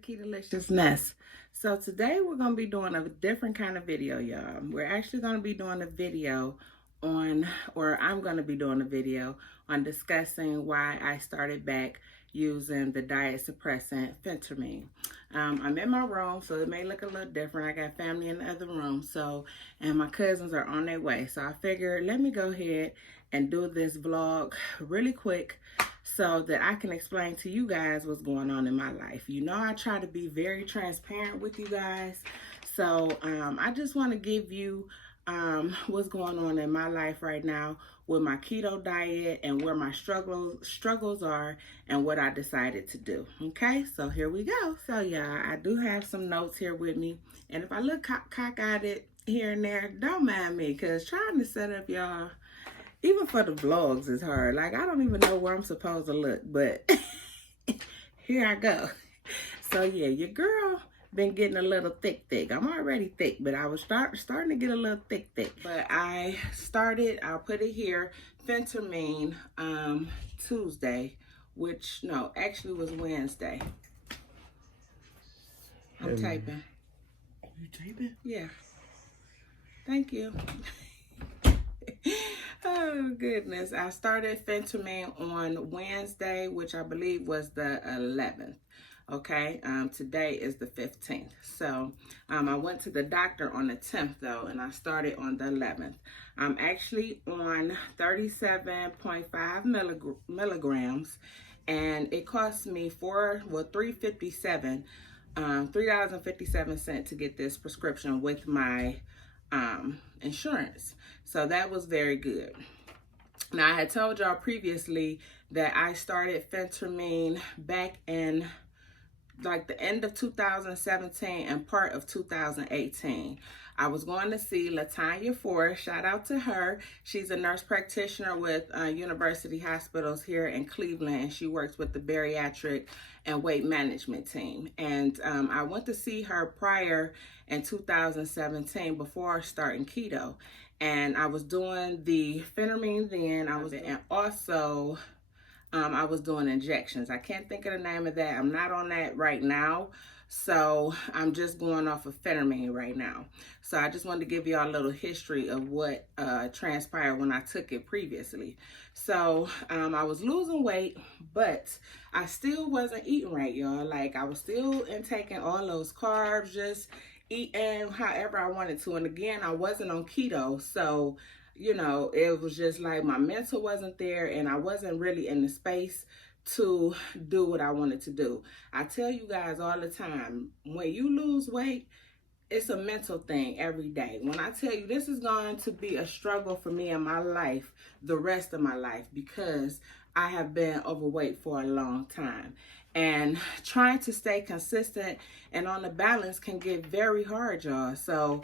Ketolicious Ness. So today we're going to be doing a different kind of video, y'all. We're actually going to be doing a video on, or I'm going to be doing a video on discussing why I started back using the diet suppressant Phentermine. I'm in my room, so it may look a little different. I got family in the other room, and my cousins are on their way. So I figured, let me go ahead and do this vlog really quick so that I can explain to you guys what's going on in my life. You know, I try to be very transparent with you guys. So I just want to give you what's going on in my life right now with my keto diet and where my struggles are and what I decided to do. Okay, so here we go. So yeah, I do have some notes here with me, and if I look cock-eyed here and there, don't mind me, because trying to set up y'all, even for the vlogs, is hard. Like, I don't even know where I'm supposed to look, but here I go. So yeah, your girl been getting a little thick. I'm already thick, but I was starting to get a little thick. But I started, I'll put it here, Phentermine Tuesday, which, no, actually was Wednesday. I'm typing. You typing? Yeah. Thank you. Oh goodness, I started Phentermine on Wednesday, which I believe was the 11th. Okay, today is the 15th. So I went to the doctor on the 10th though, and I started on the 11th. I'm actually on 37.5 milligrams, and it cost me $3.57 to get this prescription with my insurance. So that was very good. Now, I had told y'all previously that I started Phentermine back in like the end of 2017 and part of 2018. I was going to see Latanya Forrest. Shout out to her. She's a nurse practitioner with University Hospitals here in Cleveland, and she works with the bariatric and weight management team. And I went to see her prior in 2017 before starting keto. And I was doing the Phentermine then, I was doing injections. I can't think of the name of that. I'm not on that right now. So I'm just going off of Phentermine right now. So I just wanted to give y'all a little history of what transpired when I took it previously. So I was losing weight, but I still wasn't eating right, y'all. Like, I was still intaking all those carbs, just eating however I wanted to. And again, I wasn't on keto, so you know, it was just like my mental wasn't there, and I wasn't really in the space to do what I wanted to do. I tell you guys all the time, when you lose weight, it's a mental thing every day. When I tell you, this is going to be a struggle for me in my life, the rest of my life, because I have been overweight for a long time. And trying to stay consistent and on the balance can get very hard, y'all. So,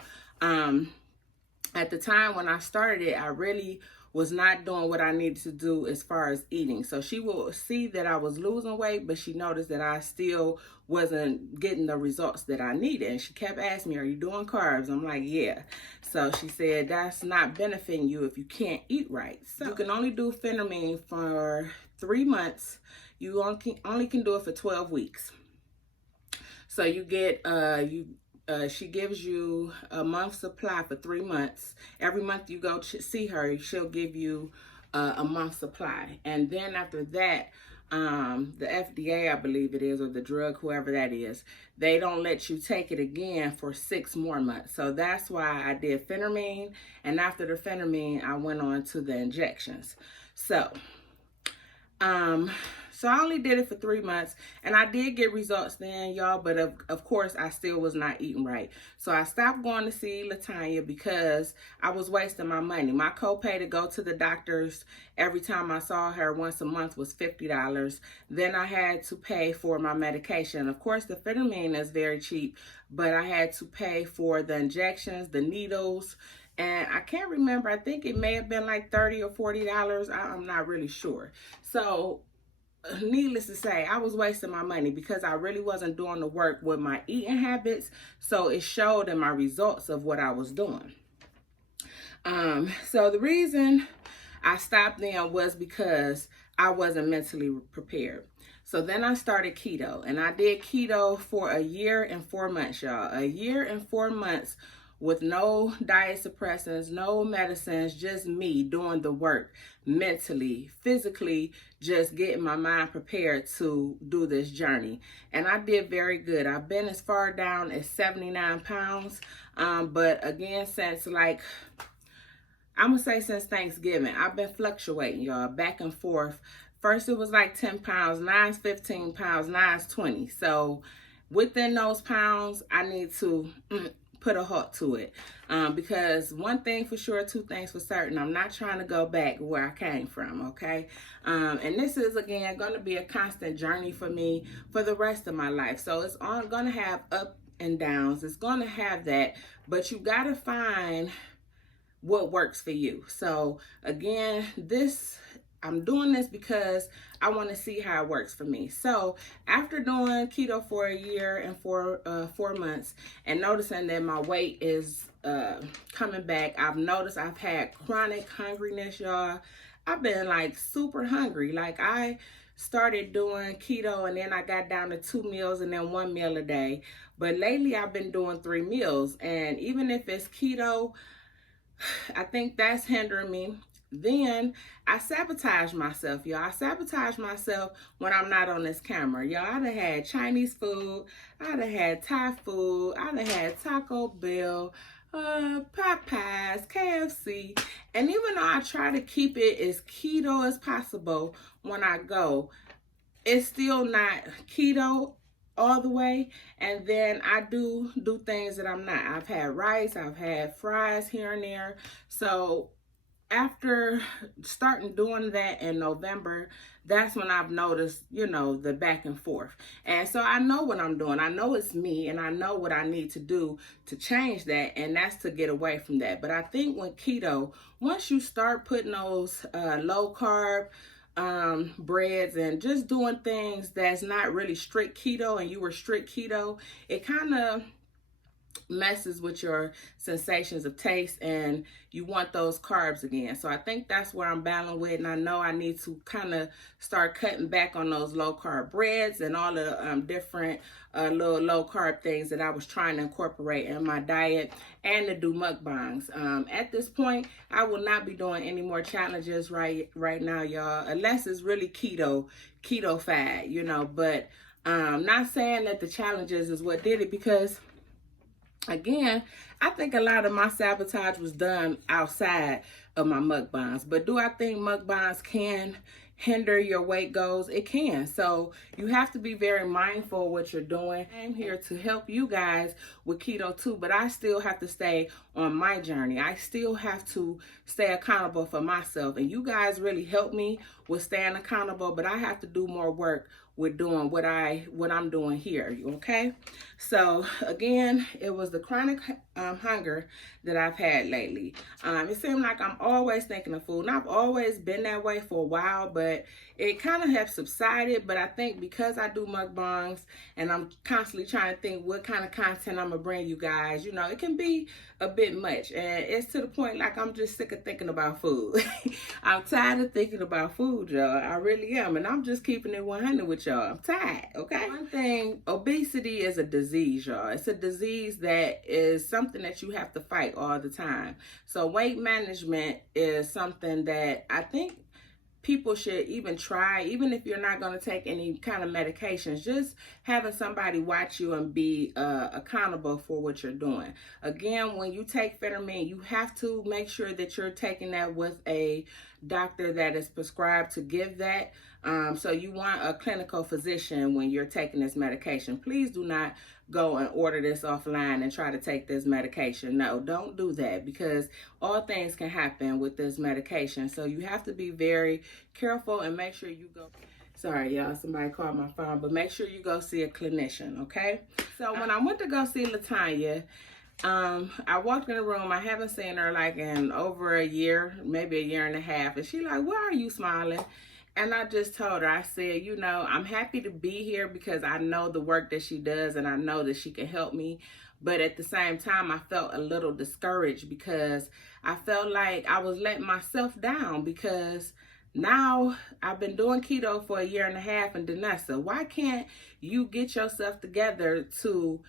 at the time when I started it, I really was not doing what I needed to do as far as eating. So she will see that I was losing weight, but she noticed that I still wasn't getting the results that I needed. And she kept asking me, are you doing carbs? I'm like, yeah. So she said, that's not benefiting you if you can't eat right. So you can only do Phentermine for 3 months. You only can do it for 12 weeks. So you get, she gives you a month's supply for 3 months. Every month you go to see her, she'll give you a month's supply. And then after that, the FDA, I believe it is, or the drug, whoever that is, they don't let you take it again for 6 more months. So that's why I did Phentermine. And after the Phentermine, I went on to the injections. So I only did it for 3 months, and I did get results then, y'all, but of course I still was not eating right. So I stopped going to see Latanya because I was wasting my money. My copay to go to the doctors every time I saw her once a month was $50. Then I had to pay for my medication. Of course, the Phentermine is very cheap, but I had to pay for the injections, the needles, and I can't remember. I think it may have been like $30 or $40. I'm not really sure. So needless to say, I was wasting my money because I really wasn't doing the work with my eating habits. So it showed in my results of what I was doing. So the reason I stopped then was because I wasn't mentally prepared. So then I started keto, and I did keto for a year and 4 months, y'all. A year and 4 months with no diet suppressants, no medicines, just me doing the work mentally, physically, just getting my mind prepared to do this journey. And I did very good. I've been as far down as 79 pounds. But again, since like, I'm gonna say since Thanksgiving, I've been fluctuating, y'all, back and forth. First it was like 10 pounds, now it's 15 pounds, now it's 20. So within those pounds, I need to put a halt to it. Because one thing for sure, two things for certain, I'm not trying to go back where I came from, okay? And this is, again, gonna be a constant journey for me for the rest of my life. So it's gonna have up and downs, it's gonna have that, but you gotta find what works for you. So again, I'm doing this because I want to see how it works for me. So after doing keto for a year and 4 months and noticing that my weight is coming back, I've noticed I've had chronic hungriness, y'all. I've been like super hungry. Like I started doing keto and then I got down to 2 meals and then 1 meal a day. But lately I've been doing 3 meals, and even if it's keto, I think that's hindering me. Then I sabotage myself, y'all. I sabotage myself when I'm not on this camera. Y'all, I'd have had Chinese food. I'd have had Thai food. I'd have had Taco Bell, Popeyes, KFC. And even though I try to keep it as keto as possible when I go, it's still not keto all the way. And then I do things that I'm not. I've had rice, I've had fries here and there. So after starting doing that in November, that's when I've noticed, the back and forth. And so I know what I'm doing. I know it's me, and I know what I need to do to change that, and that's to get away from that. But I think when keto, once you start putting those low carb breads and just doing things that's not really strict keto, and you were strict keto, it kind of messes with your sensations of taste, and you want those carbs again. So I think that's where I'm battling with, and I know I need to kind of start cutting back on those low carb breads and all the different little low carb things that I was trying to incorporate in my diet, and to do mukbangs. At this point, I will not be doing any more challenges right now, y'all, unless it's really keto fad, but not saying that the challenges is what did it, because again, I think a lot of my sabotage was done outside of my mukbangs. But do I think mukbangs can hinder your weight goals? It can. So you have to be very mindful of what you're doing. I'm here to help you guys with keto too, but I still have to stay on my journey. I still have to stay accountable for myself. And you guys really help me with staying accountable, but I have to do more work with doing what I'm doing here, okay? So again, it was the chronic hunger that I've had lately. It seemed like I'm always thinking of food, and I've always been that way for a while, but it kind of has subsided. But I think because I do mukbangs and I'm constantly trying to think what kind of content I'm gonna bring you guys, it can be a bit much, and it's to the point like I'm just sick of thinking about food. I'm tired of thinking about food, y'all. I really am, and I'm just keeping it 100 with y'all. I'm tired, okay? One thing, obesity is a disease, y'all. It's a disease that is something that you have to fight all the time. So weight management is something that I think people should even try, even if you're not going to take any kind of medications. Just having somebody watch you and be accountable for what you're doing. Again, when you take Phentermine, you have to make sure that you're taking that with a doctor that is prescribed to give that. So you want a clinical physician when you're taking this medication. Please do not go and order this offline and try to take this medication. No, don't do that, because all things can happen with this medication. So you have to be very careful and make sure you go. Sorry, y'all, somebody called my phone, but make sure you go see a clinician, okay? So when I went to go see LaTanya, I walked in the room. I haven't seen her like in over a year, maybe a year and a half. And she like, "Why are you smiling?" And I just told her, I said, I'm happy to be here because I know the work that she does and I know that she can help me. But at the same time, I felt a little discouraged because I felt like I was letting myself down, because now I've been doing keto for 1.5 years, and Danessa, why can't you get yourself together to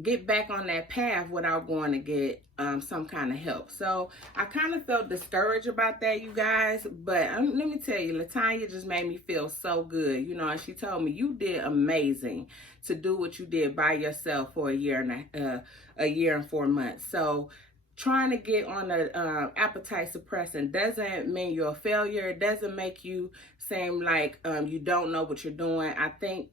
get back on that path without going to get some kind of help? So I kind of felt discouraged about that, you guys. But let me tell you, Latanya just made me feel so good, you know. And she told me, you did amazing to do what you did by yourself for 1 year and 4 months. So trying to get on a appetite suppressant doesn't mean you're a failure. It doesn't make you seem like you don't know what you're doing. I think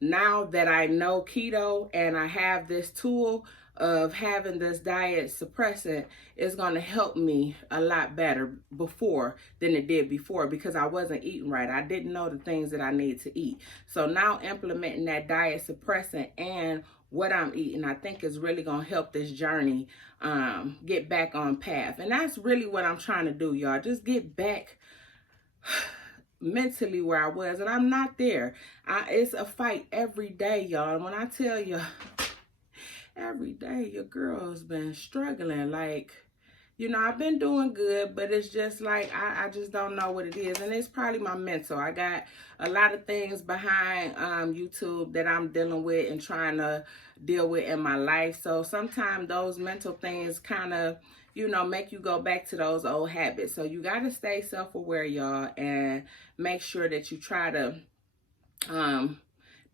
now that I know keto and I have this tool of having this diet suppressant, is going to help me a lot better than it did before, because I wasn't eating right. I didn't know the things that I need to eat. So now implementing that diet suppressant and what I'm eating, I think is really going to help this journey get back on path. And that's really what I'm trying to do, y'all. Just get back mentally where I was, and I'm not there. It's a fight every day, y'all. And when I tell you, every day your girl's been struggling. Like, you know, I've been doing good, but it's just like I just don't know what it is. And it's probably my mental. I got a lot of things behind YouTube that I'm dealing with and trying to deal with in my life. So sometimes those mental things kind of, you know, make you go back to those old habits. So you got to stay self-aware, y'all, and make sure that you try to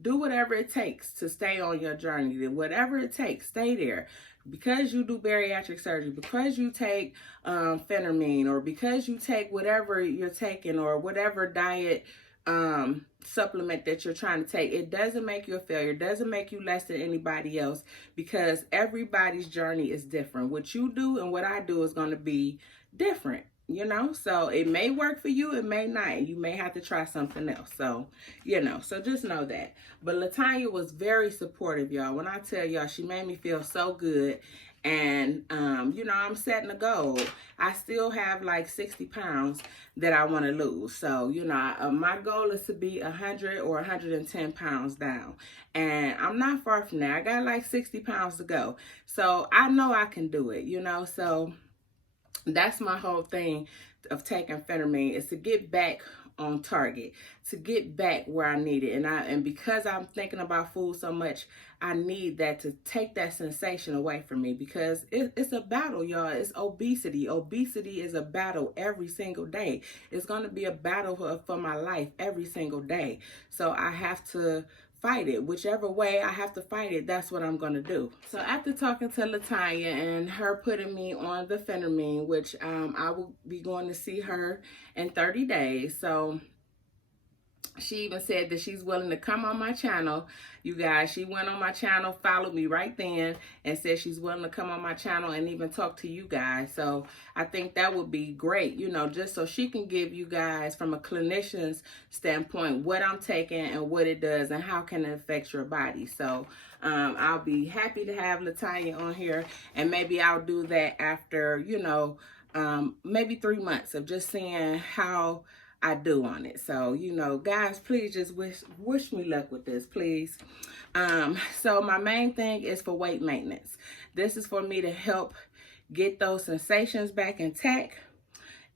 do whatever it takes to stay on your journey. Whatever it takes, stay there. Because you do bariatric surgery, because you take phentermine, or because you take whatever you're taking, or whatever diet supplement that you're trying to take, it doesn't make you a failure. It doesn't make you less than anybody else, because everybody's journey is different. What you do and what I do is going to be different, you know. So it may work for you, it may not. You may have to try something else. So, you know, so just know that. But Latanya was very supportive, y'all. When I tell y'all, she made me feel so good. And, you know, I'm setting a goal. I still have like 60 pounds that I want to lose. So, you know, my goal is to be 100 or 110 pounds down. And I'm not far from there. I got like 60 pounds to go. So I know I can do it, you know. So that's my whole thing of taking phentermine, is to get back on target, to get back where I need it. And because I'm thinking about food so much, I need that to take that sensation away from me, because it's a battle, y'all. It's obesity. Obesity is a battle every single day. It's going to be a battle for my life every single day. So I have to fight it. Whichever way I have to fight it, that's what I'm going to do. So after talking to Latanya and her putting me on the phentermine, which I will be going to see her in 30 days. So she even said that she's willing to come on my channel. You guys, she went on my channel, followed me right then, and said she's willing to come on my channel and even talk to you guys. So I think that would be great, you know, just so she can give you guys, from a clinician's standpoint, what I'm taking and what it does and how can it affect your body. So I'll be happy to have Latanya on here, and maybe I'll do that after, you know, maybe 3 months of just seeing how I do on it. So, you know, guys, please just wish me luck with this, please. So my main thing is for weight maintenance. This is for me to help get those sensations back intact,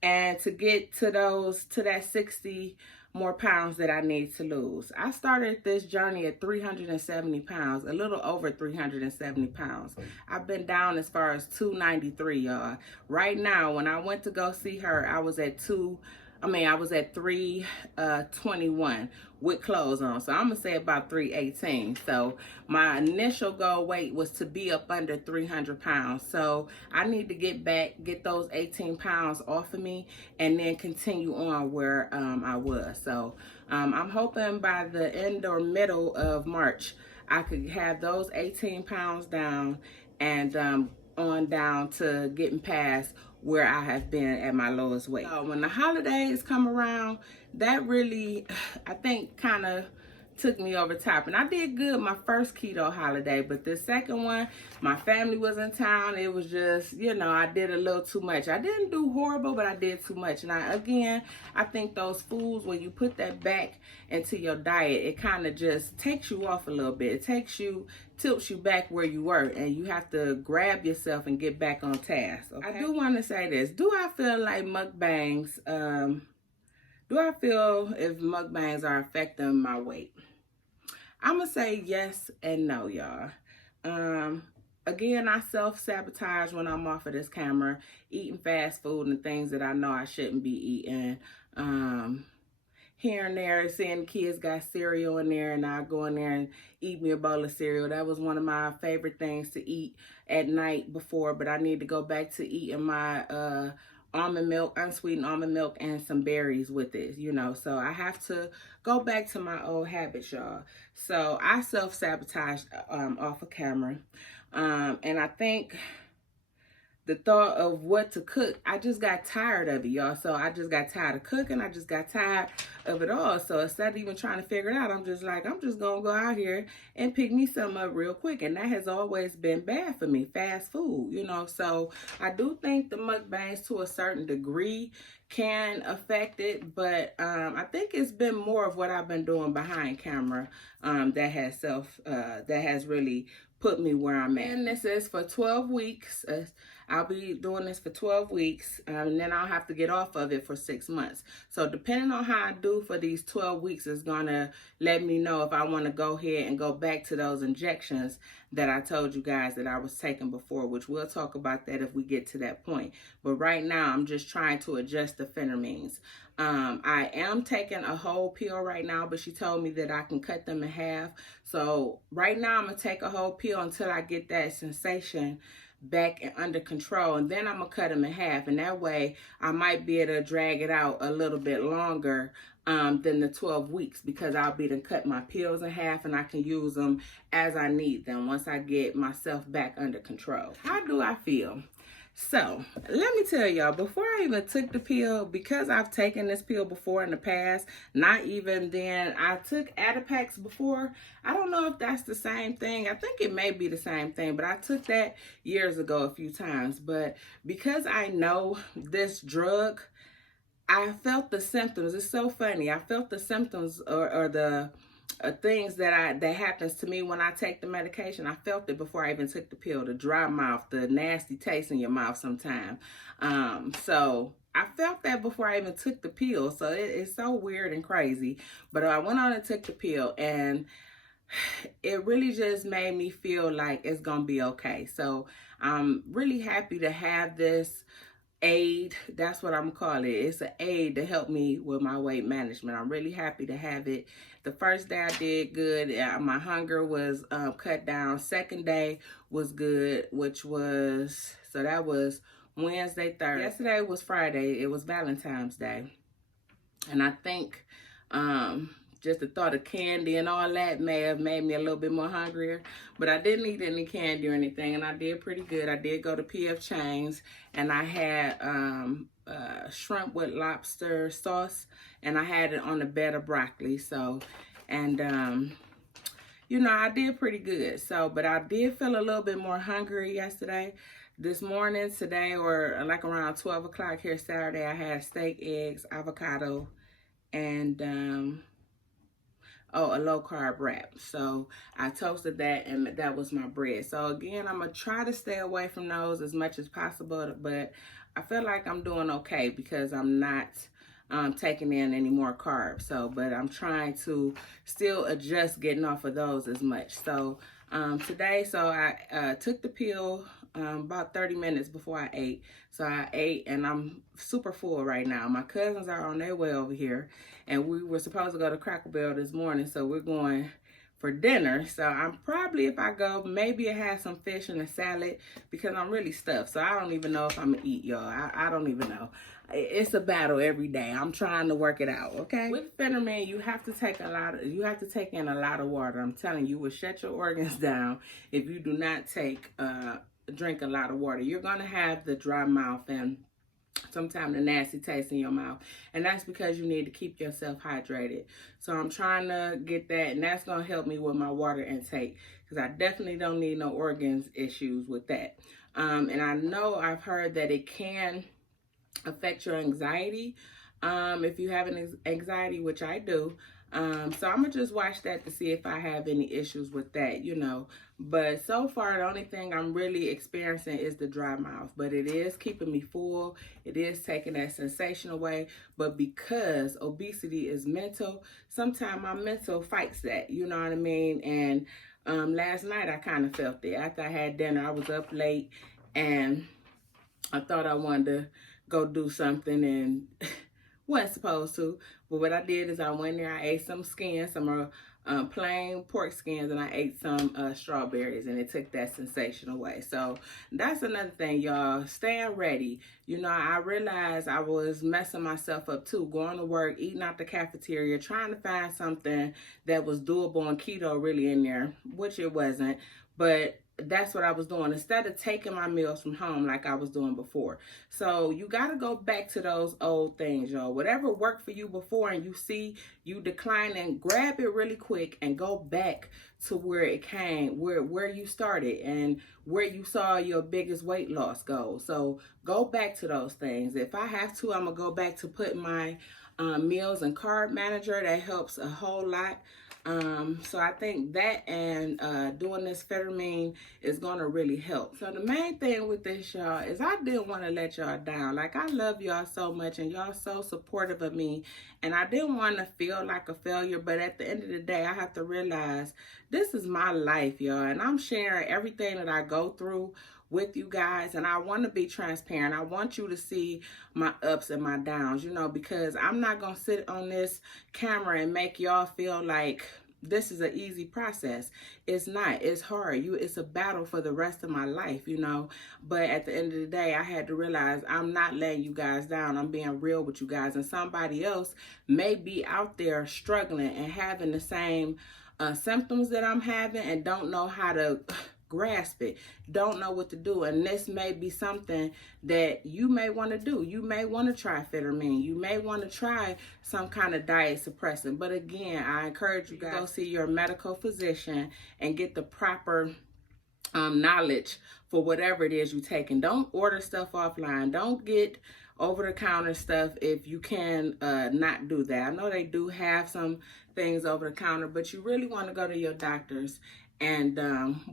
and to get to that 60 more pounds that I need to lose. I started this journey at 370 pounds, a little over 370 pounds. I've been down as far as 293, y'all. Right now, when I went to go see her, I was at 321 with clothes on. So I'm going to say about 318. So my initial goal weight was to be up under 300 pounds. So I need to get those 18 pounds off of me, and then continue on where I was. So I'm hoping by the end or middle of March, I could have those 18 pounds down, and on down to getting past where I have been at my lowest weight. So when the holidays come around, that really, I think, kind of took me over top. And I did good my first keto holiday, but the second one, my family was in town. It was just, you know, I did a little too much. I didn't do horrible, but I did too much. And I think those foods, when you put that back into your diet, it kind of just takes you off a little bit. It tilts you back where you were, and you have to grab yourself and get back on task. Okay? I do want to say this. Do I feel like mukbangs Do I feel if mukbangs are affecting my weight? I'm going to say yes and no, y'all. Um, Again, I self-sabotage when I'm off of this camera, eating fast food and things that I know I shouldn't be eating. Here and there, seeing the kids got cereal in there, and I go in there and eat me a bowl of cereal. That was one of my favorite things to eat at night before, but I need to go back to eating my almond milk, unsweetened almond milk, and some berries with it, you know. So I have to go back to my old habits, y'all. So I self-sabotaged off of camera. And I think the thought of what to cook, I just got tired of it, y'all. So I just got tired of cooking. I just got tired of it all. So instead of even trying to figure it out, I'm just like, I'm just going to go out here and pick me something up real quick. And that has always been bad for me, fast food, you know. So I do think the mukbangs to a certain degree can affect it. But I think it's been more of what I've been doing behind camera that has really put me where I'm at. And this is for 12 weeks. I'll be doing this for 12 weeks, and then I'll have to get off of it for 6 months. So depending on how I do for these 12 weeks is going to let me know if I want to go ahead and go back to those injections that I told you guys that I was taking before, which we'll talk about that if we get to that point. But right now, I'm just trying to adjust the phentermines. I am taking a whole pill right now, but she told me that I can cut them in half. So right now, I'm going to take a whole pill until I get that sensation back and under control, and then I'm gonna cut them in half, and that way I might be able to drag it out a little bit longer than the 12 weeks, because I'll be to cut my pills in half and I can use them as I need them once I get myself back under control. How do I feel? So let me tell y'all, before I even took the pill, because I've taken this pill before in the past, not even then, I took Adipex before. I don't know if that's the same thing. I think it may be the same thing, but I took that years ago a few times. But because I know this drug, I felt the symptoms. It's so funny. I felt the symptoms or the things that happens to me when I take the medication. I felt it before I even took the pill. The dry mouth, the nasty taste in your mouth sometimes. So I felt that before I even took the pill. So it's so weird and crazy. But I went on and took the pill, and it really just made me feel like it's gonna be okay. So I'm really happy to have this aid. That's what I'm calling it. It's an aid to help me with my weight management. I'm really happy to have it. The first day I did good. My hunger was cut down. Second day was good, which was, so that was Wednesday, Thursday. Yesterday was Friday. It was Valentine's Day. And I think just the thought of candy and all that may have made me a little bit more hungrier. But I didn't eat any candy or anything, and I did pretty good. I did go to P.F. Chang's, and I had shrimp with lobster sauce, and I had it on a bed of broccoli. So, and you know, I did pretty good. So, but I did feel a little bit more hungry yesterday. This morning, today, or like around 12 o'clock here Saturday, I had steak, eggs, avocado, and a low carb wrap. So I toasted that, and that was my bread. So again, I'm gonna try to stay away from those as much as possible, but I feel like I'm doing okay because I'm not taking in any more carbs. So, but I'm trying to still adjust getting off of those as much. So today, so I took the pill about 30 minutes before I ate. So I ate, and I'm super full right now. My cousins are on their way over here, and we were supposed to go to Cracker Barrel this morning, so we're going for dinner. So I'm probably, if I go, maybe I have some fish and a salad because I'm really stuffed. So I don't even know if I'm gonna eat, y'all. I don't even know. It's a battle every day. I'm trying to work it out, okay? With Phentermine, you have to take in a lot of water. I'm telling you, it will shut your organs down if you do not drink a lot of water. You're gonna have the dry mouth and sometimes the nasty taste in your mouth, and that's because you need to keep yourself hydrated. So I'm trying to get that, and that's gonna help me with my water intake, because I definitely don't need no organs issues with that. And I know I've heard that it can affect your anxiety if you have an anxiety, which I do. So I'm gonna just watch that to see if I have any issues with that, you know. But so far, the only thing I'm really experiencing is the dry mouth. But it is keeping me full. It is taking that sensation away. But because obesity is mental, sometimes my mental fights that, you know what I mean? And last night I kind of felt it. After I had dinner, I was up late and I thought I wanted to go do something and wasn't supposed to. But what I did is I went there, I ate some skins, some plain pork skins, and I ate some strawberries, and it took that sensation away. So that's another thing, y'all. Staying ready. You know, I realized I was messing myself up too, going to work, eating out the cafeteria, trying to find something that was doable and keto really in there, which it wasn't. But that's what I was doing instead of taking my meals from home like I was doing before. So you got to go back to those old things, y'all. Whatever worked for you before and you see you declining, grab it really quick and go back to where it came, where you started and where you saw your biggest weight loss go. So go back to those things. If I have to, I'm going to go back to putting my meals and carb manager. That helps a whole lot. So I think that and doing this Phentermine is going to really help. So the main thing with this, y'all, is I didn't want to let y'all down. Like, I love y'all so much and y'all so supportive of me. And I didn't want to feel like a failure. But at the end of the day, I have to realize this is my life, y'all. And I'm sharing everything that I go through with you guys, and I want to be transparent. I want you to see my ups and my downs, you know, because I'm not going to sit on this camera and make y'all feel like this is an easy process. It's not. It's hard. It's a battle for the rest of my life, you know. But at the end of the day, I had to realize I'm not letting you guys down. I'm being real with you guys. And somebody else may be out there struggling and having the same symptoms that I'm having and don't know how to grasp it, don't know what to do. And this may be something that you may want to do. You may want to try Phentermine. You may want to try some kind of diet suppressant. But again, I encourage you guys to go see your medical physician and get the proper knowledge for whatever it is you're taking. Don't order stuff offline. Don't get over-the-counter stuff if you can not do that. I know they do have some things over-the-counter, but you really want to go to your doctors and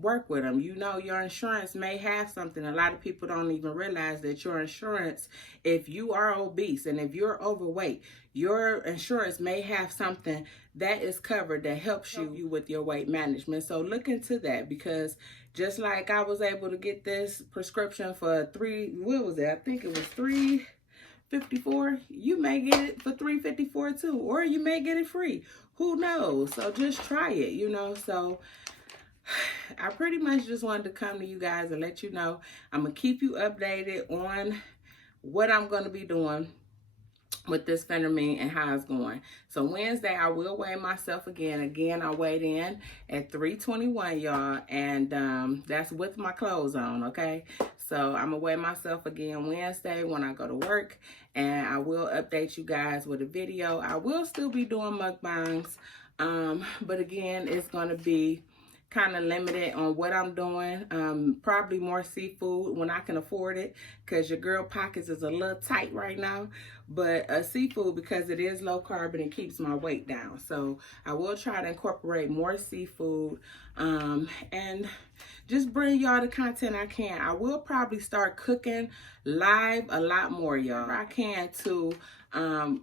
work with them. You know, your insurance may have something. A lot of people don't even realize that your insurance, if you are obese and if you're overweight, your insurance may have something that is covered that helps you with your weight management. So look into that, because just like I was able to get this prescription for I think it was $3.54. You may get it for $3.54 too, or you may get it free. Who knows? So just try it, you know. So I pretty much just wanted to come to you guys and let you know I'm going to keep you updated on what I'm going to be doing with this Phentermine and how it's going. So Wednesday, I will weigh myself again. Again, I weighed in at 321, y'all, and that's with my clothes on, okay? So I'm going to weigh myself again Wednesday when I go to work, and I will update you guys with a video. I will still be doing mukbangs, but again, it's going to be kind of limited on what I'm doing. Probably more seafood when I can afford it, because your girl pockets is a little tight right now. But seafood, because it is low carb and it keeps my weight down. So I will try to incorporate more seafood and just bring y'all the content I can. I will probably start cooking live a lot more, y'all. I can to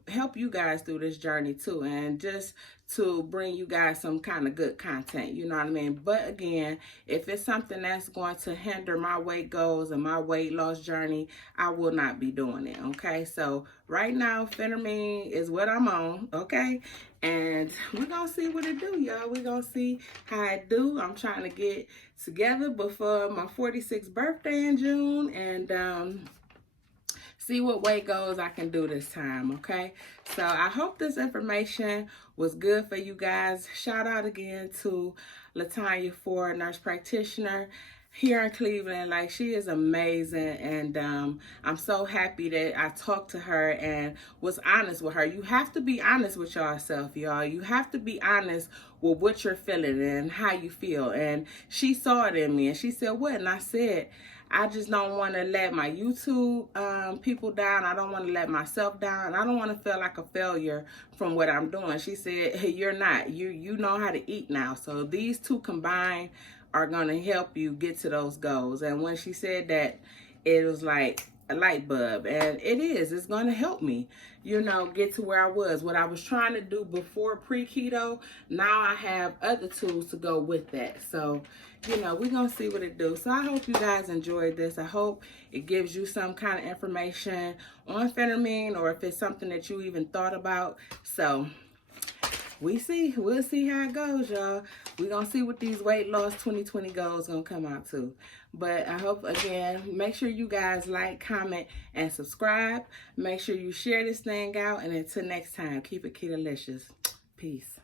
help you guys through this journey too, and just to bring you guys some kind of good content, you know what I mean? But again, if it's something that's going to hinder my weight goals and my weight loss journey, I will not be doing it, okay? So right now, Phentermine is what I'm on, okay? And we're going to see what it do, y'all. We're going to see how it do. I'm trying to get together before my 46th birthday in June, and see what weight goals I can do this time, okay? So I hope this information was good for you guys. Shout out again to Latanya Ford, nurse practitioner here in Cleveland. Like, she is amazing, and I'm so happy that I talked to her and was honest with her. You have to be honest with yourself, y'all. You have to be honest with what you're feeling and how you feel. And she saw it in me, and she said, what? And I said, I just don't want to let my YouTube people down. I don't want to let myself down. I don't want to feel like a failure from what I'm doing. She said, hey, you're not. You know how to eat now. So these two combined are going to help you get to those goals. And when she said that, it was like a light bulb, and it is. It's going to help me, you know, get to where I was. What I was trying to do before pre-keto, now I have other tools to go with that. So, you know, we're going to see what it do. So I hope you guys enjoyed this. I hope it gives you some kind of information on Phentermine, or if it's something that you even thought about. So we'll see how it goes, y'all. We're gonna see what these weight loss 2020 goals gonna come out to. But I hope, again, make sure you guys like, comment, and subscribe. Make sure you share this thing out, and until next time, keep it Ketolicious. Peace.